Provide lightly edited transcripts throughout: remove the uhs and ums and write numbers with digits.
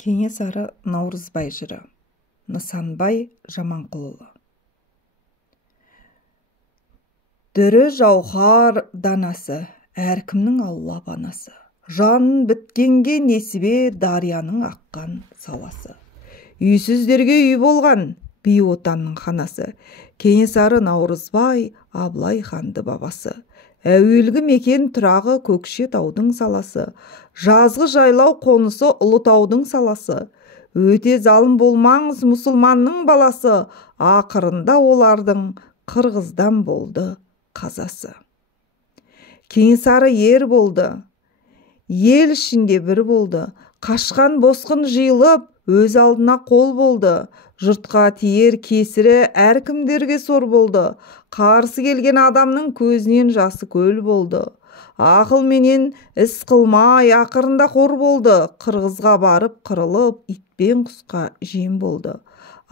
Кенесары Наурызбай жыры. Нысанбай Жаманқұлұлы. Дүрі жауһар данасы, әркімнің Алла банасы. Жанын біткенге несібе дарияның аққан саласы. Үйсіздерге үй болған би отанның ханасы. Кенесары Наурызбай Абылай ханды бабасы. Әуелгі мекен тұрағы Көкшетаудың саласы. Жазғы жайлау қонысы Ұлытаудың саласы. Өте залым болмаңыз мұсылманның баласы. Ақырында олардың қырғыздан болды қазасы. Кенесары ер болды, ел ішінде бір болды. Қашқан босқын жиылып, өз алдына қол болды. Жұртқа тиер кесірі әркімдерге сор болды. Қарсы келген адамның көзінен жасы көл болды. Ақыл менен іс қылмай ақырында қор болды. Қырғызға барып қырылып, итпен құсқа жем болды.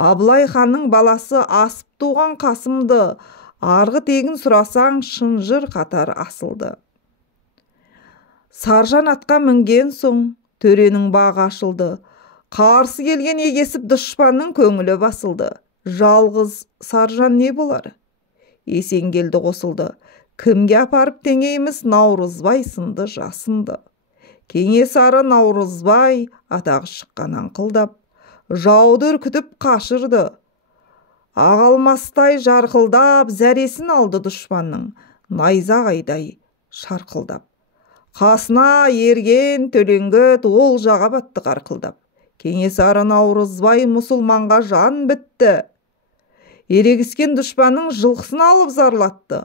Абылай ханның баласы асып туған Қасымды, арғы тегін сұрасаң шынжыр қатар асылды. Саржан атқа мінген соң төренің бағы ашылды. Қарсы келген егесіп дұшпанның көңілі басылды. Жалғыз Саржан не болар? Есенгелді қосылды. Кімге апарып теңейміз? Наурызбай сынды жасынды. Кенесары Наурызбай атағы шыққан аңқылдап, жауды үркітіп қашырды. Ағалмастай жарқылдап, зәресін алды дұшпанның, найзағайдай шарқылдап. Қасына ерген Төлеңгіт ол жаға батты қарқылдап. Кенесары Наурызбай мұсылманға жан бітті. Ерегіскен дұшпанның жылқысын алып зарлатты.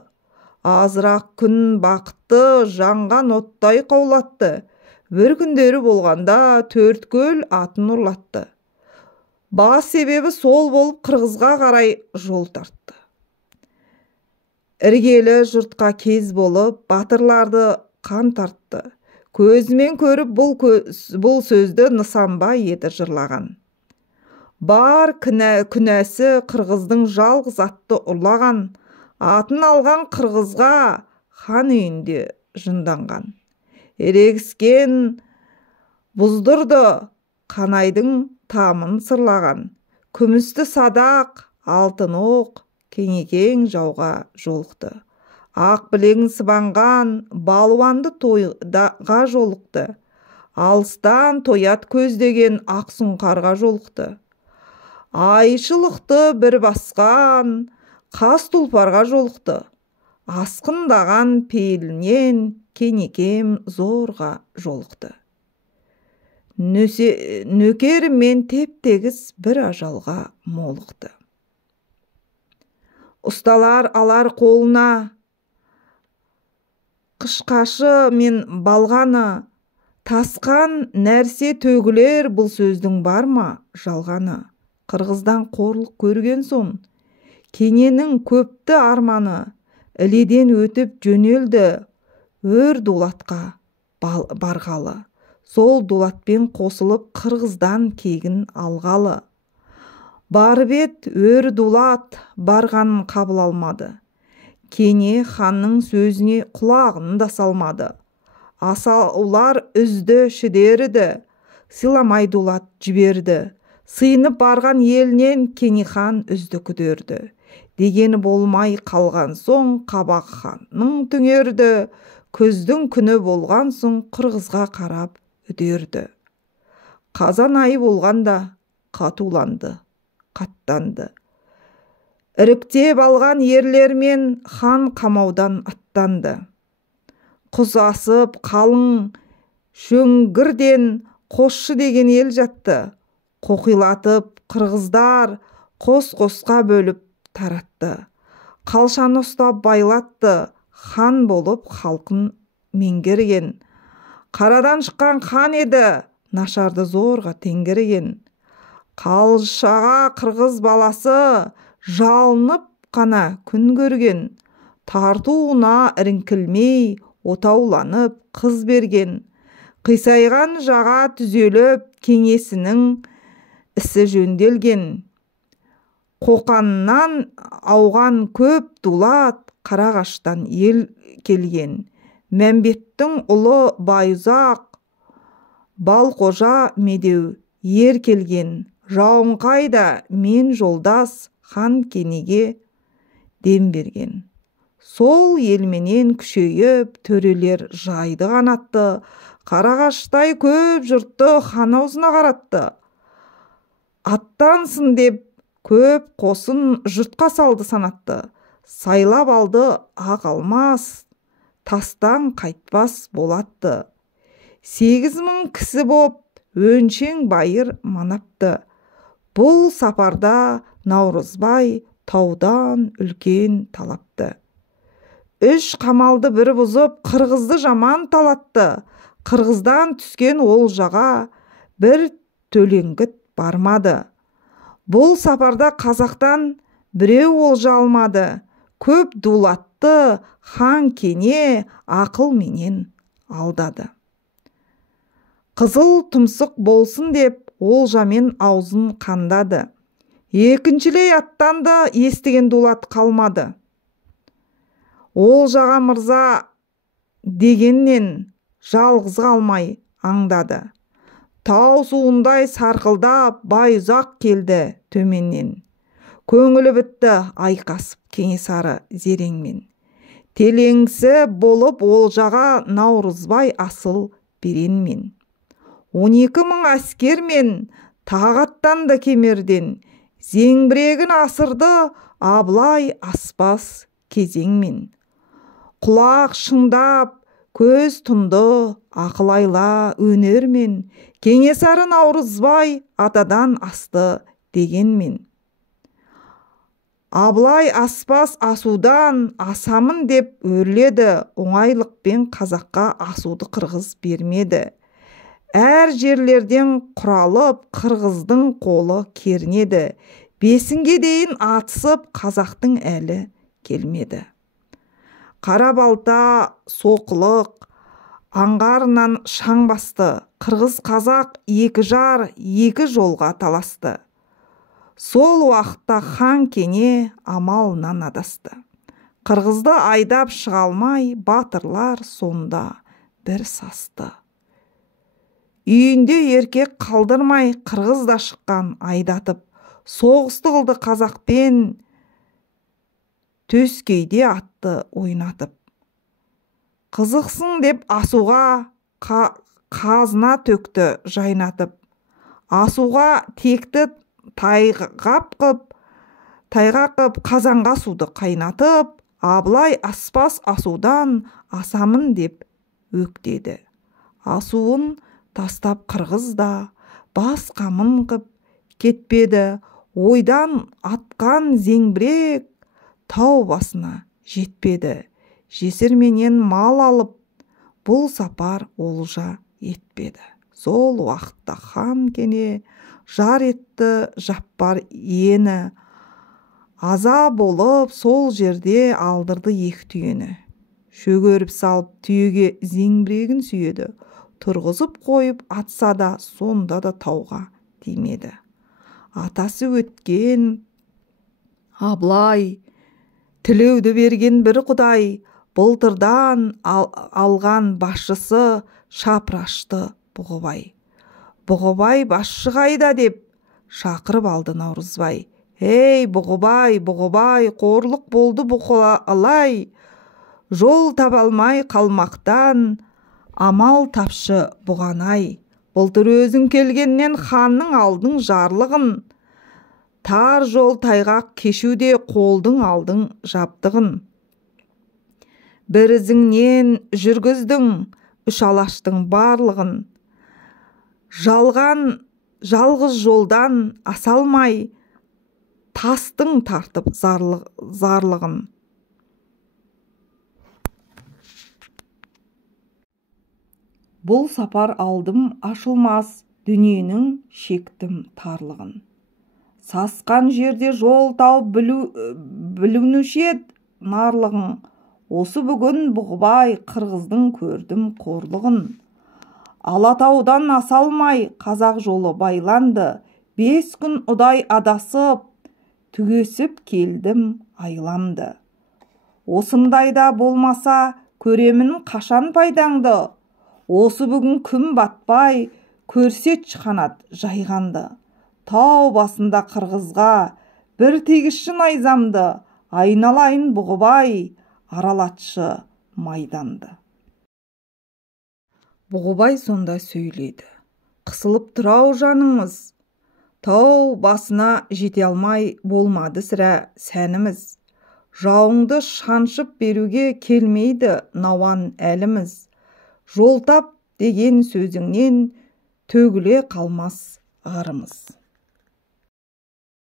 Азырақ күн бақытты, жанған оттай қаулатты. Бір күндері болғанда Төрткөл атын ұрлатты. Бас себебі сол болып Қырғызға қарай жол тартты. Іргелі жұртқа кез болып, батырларды қан тартты. Көзімен көріп бұл сөзді Нысанбай еді жырлаған. Бар күнәсі Қырғыздың жалғыз атты ұрлаған. Атын алған Қырғызға хан үйінде жынданған. Ерегіскен бұздырды, қанайдың тамын сырлаған. Күмісті садақ, алтын оқ, кеңекең жауға жолықты. Ақ білегін сыбанған балуанды тойға жолықты. Алыстан тоят көздеген ақ сұңқарға жолықты. Айшылықты бір басқан қас тұлпарға жолықты. Асқындаған пейілінен кенекем зорға жолықты. Нөкерімен теп-тегіс бір ажалға молықты. Ұсталар алар қолына қышқашы мен балғаны, тасқан нәрсе төгілер, бұл сөздің бар ма жалғаны. Қырғыздан қорлық көрген соң кененің көпті арманы, іледен өтіп жөнелді өр дулатқа барғалы. Сол дулатпен қосылып Қырғыздан кегін алғалы. Барып ет өр дулат барғанын қабыл алмады. Кене ханның сөзіне құлағын да салмады. Асаулар үзді шідерді, сыйламай дулат жіберді. Сыйынып барған елінен Кене хан үзді күдерді. Дегені болмай қалған соң Қабақ ханның түңерді. Күздің күні болған соң Қырғызға қарап үдерді. Қазан айы болғанда қатуланды, қаттанды. Іріктеп алған ерлермен хан қамаудан аттанды. Құз асып қалың шөңгірден қосшы деген ел жатты. Қоқилатып қырғыздар қос-қосқа бөліп таратты. Қалшаны ұстап байлатты, хан болып халқын меңгерген. Қарадан шыққан хан еді, нашарды зорға теңгерген. Қалшаға қырғыз баласы жалынып қана күн көрген. Тартуына іріңкілмей отауланып қыз берген. Қисайған жаға түзеліп кеңесінің ісі жөнделген. Қоқаннан ауған көп дулат Қарағаштан ел келген. Мәмбеттің ұлы Байұзақ Балқожа медеу ер келген, жауын қайда, мен жолдас хан кенеге дем берген. Сол елменен күшейіп, төрелер жайды қанатты, қарағаштай көп жұртты хан аузына қаратты. Аттансын деп көп қосын жұртқа салды санатты, сайлап алды ақ алмас, тастан қайтпас болатты. 8.000 кісі боп, өңшең байыр манапты. Бұл сапарда Наурызбай таудан үлкен талапты. 3 қамалды бір бұзып, қырғызды жаман талатты. Қырғыздан түскен олжаға бір төлеңгіт бармады. Бұл сапарда қазақтан біреу олжа алмады. Көп дулатты хан кене ақыл менен алдады. Қызыл тұмсық болсын деп олжамен аузын қандады. Екіншілей аттанды, естіген дулат қалмады. Олжаға мырза дегеннен жалғыз қалмай аңдады. Тау суындай сарқылдап байұзақ келді төменнен. Көңілі бітті айқасып Кенесары зереңмен. Теленгісі болып олжаға Наурызбай асыл беренмен. 12.000 әскермен тағаттанды кемерден. Зеңбірегін асырды Абылай аспас кезеңмен. Құлақ шыңдап, көз тұнды ақылайла өнермен. Кенесары Наурызбай атадан асты дегенмен. Абылай аспас асудан асамын деп өрледі, оңайлықпен қазаққа асуды қырғыз бермеді. Әр жерлерден құралып, қырғыздың қолы кернеді. 5-ге дейін атысып, қазақтың әлі келмеді. Қарабалта, соқылық, аңғарынан шаң басты. Қырғыз қазақ 2 жар, 2 жолға таласты. Сол уақытта хан кене амалынан адасты. Қырғызды айдап шыға алмай, батырлар сонда бір састы. Үйінде еркек қалдырмай, қырғызда шыққан айдатып, соғысты қылды қазақпен, төскейде атты ойнатып. Қызықсын деп асуға қазына төкті жайнатып. Асуға текті тайғақ қып қазанға суды қайнатып. Абылай аспас асудан асамын деп өктеді. Асуын тастап қырғызда бас қамын қып кетпеді. Ойдан атқан зеңбірек тау басына жетпеді. Жесірменен мал алып, бұл сапар олжа етпеді. Сол уақытта хан кене жар етті жаппар ені. Аза болып сол жерде алдырды 2 түйені. Шөгеріп салып түйеге зеңбірегін сүйеді. Тұрғызып қойып атса да сонда да тауға тимеді. Атасы өткен Абылай, тілеуді берген бір құдай, былтырдан алған басшысы шапырашты Бұғыбай. Бұғыбай басшы қайда деп шақырып алды Наурызбай. Ей Бұғыбай, Бұғыбай, қорлық болды бұқалай. Жол таба алмай қалмақтан амал тапшы бұғанай. Былтыр өзің келгеннен ханның алдың жарлығын. Тар жол тайғақ кешуде қолдың алдың жабдығын. Бір ізіңнен жүргіздің 3 алаштың барлығын. Жалғыз жолдан асалмай тастың тартып зарлығын. Бұл сапар алдым ашылмас дүниенің шектім тарлығын. Сасқан жерде жол тауып білінуші ед нарлығын. Осы бүгін Бұғыбай қырғыздың көрдім қорлығын. Алатаудан асалмай қазақ жолы байланды. 5 күн ұдай адасып, түгесіп келдім айламды. Осындайда болмаса көремін қашан пайдаңды. Осы бүгін күн батпай, көрсетші қанат жайғанды. Тау басында қырғызға бір тегізші найзамды, айналайын Бұғыбай, аралатшы майданды. Бұғыбай сонда сөйледі. Қысылып тұрау жаныңыз, тау басына жете алмай болмады сірә сәніміз. Жауыңды шаншып беруге келмейді науан әліміз. Жол тап деген сөзіңнен төгіле қалмас арымыз.